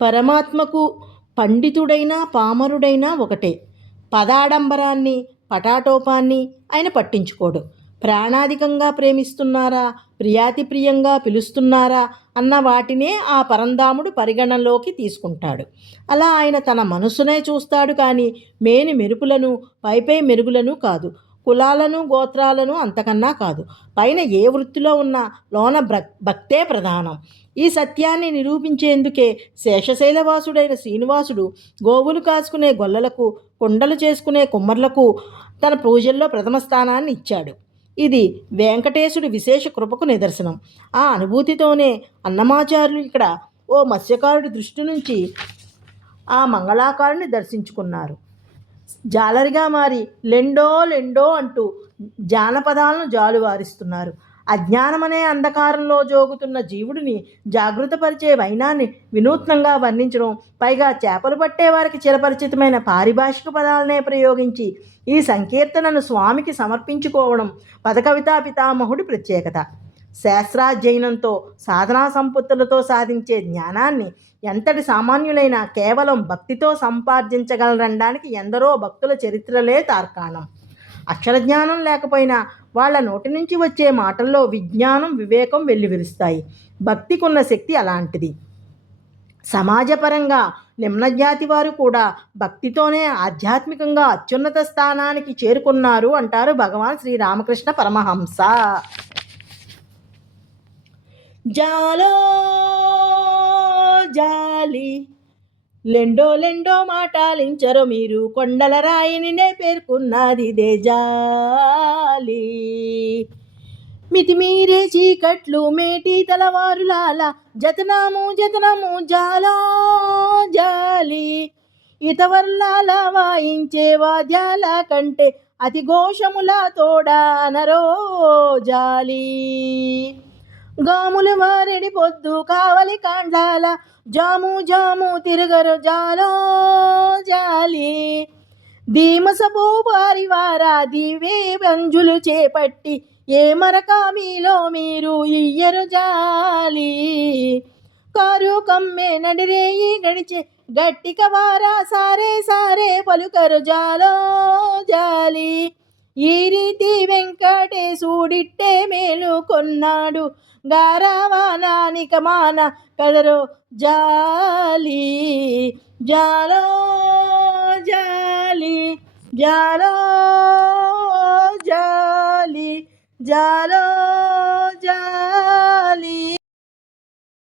పరమాత్మకు పండితుడైనా పామరుడైనా ఒకటే. పదాడంబరాన్ని పటాటోపాన్ని ఆయన పట్టించుకోడు. ప్రాణాధికంగా ప్రేమిస్తున్నారా, ప్రియాతిప్రియంగా పిలుస్తున్నారా అన్న వాటినే ఆ పరంధాముడు పరిగణనలోకి తీసుకుంటాడు. అలా ఆయన తన మనసునే చూస్తాడు కానీ మేని మెరుపులను పైపై మెరుగులను కాదు, కులాలను గోత్రాలను అంతకన్నా కాదు. పైన ఏ వృత్తిలో ఉన్నా లోన భక్తే ప్రధానం. ఈ సత్యాన్ని నిరూపించేందుకే శేషశైలవాసుడైన శ్రీనివాసుడు గోవులు కాసుకునే గొల్లలకు, కుండలు చేసుకునే కుమ్మర్లకు తన పూజల్లో ప్రథమ స్థానాన్ని ఇచ్చాడు. ఇది వెంకటేశుడి విశేష కృపకు నిదర్శనం. ఆ అనుభూతితోనే అన్నమాచార్యులు ఇక్కడ ఓ మత్స్యకారుడి దృష్టి నుంచి ఆ మంగళాకారుని దర్శించుకున్నారు. జాలరిగా మారి లెండో లెండో అంటూ జానపదాలను జాలువారిస్తున్నారు. అజ్ఞానమనే అంధకారంలో జోగుతున్న జీవుడిని జాగృతపరిచే వైనాన్ని వినూత్నంగా వర్ణించడం, పైగా చేపలు పట్టే వారికి చిరపరిచితమైన పారిభాషిక పదాలనే ప్రయోగించి ఈ సంకీర్తనను స్వామికి సమర్పించుకోవడం పదకవితా పితామహుడి ప్రత్యేకత. శాస్త్రాధ్యయనంతో సాధనా సంపత్తులతో సాధించే జ్ఞానాన్ని ఎంతటి సామాన్యులైనా కేవలం భక్తితో సంపార్జించగలరనడానికి ఎందరో భక్తుల చరిత్రలే తార్కాణం. అక్షరజ్ఞానం లేకపోయినా వాళ్ళ నోటి నుంచి వచ్చే మాటల్లో విజ్ఞానం, వివేకం వెల్లివిరుస్తాయి. భక్తికున్న శక్తి అలాంటిది. సమాజపరంగా నిమ్నజాతి వారు కూడా భక్తితోనే ఆధ్యాత్మికంగా అత్యున్నత స్థానానికి చేరుకున్నారు అంటారు భగవాన్ శ్రీరామకృష్ణ పరమహంస. జాలో జాలి లెండో లెండో మాటాలించరు మీరు, కొండల రాయినినే పేర్కొన్నది దే జాలి. మితిమీరే చీకట్లు మేటి తలవారులాల, జతనాము జతనము జాలో జాలి. ఇతవర్లాల వాయించే వాద్యాల కంటే అతి ఘోషముల తోడా అనరో జాలి. గాములు వారెడి పొద్దు కావలి కాండాల, జాము జాము తిరగరు జాలో జాలి. ధీమసభో వారివారా దివే పంజులు చేపట్టి, ఏ మరక మీలో మీరు ఇయ్యరు జాలి. కారు కమ్మే నడిరేయి గడిచే గట్టిక వారా సారే సారే పలుకరు జాలో జాలి. ఈ రీతి వెంకటేశుడిట్టే మేలు కొన్నాడు, గారావానానిక మాన కదరో జాలి. జాలో జాలి జాలో జాలి జాలో జాలి.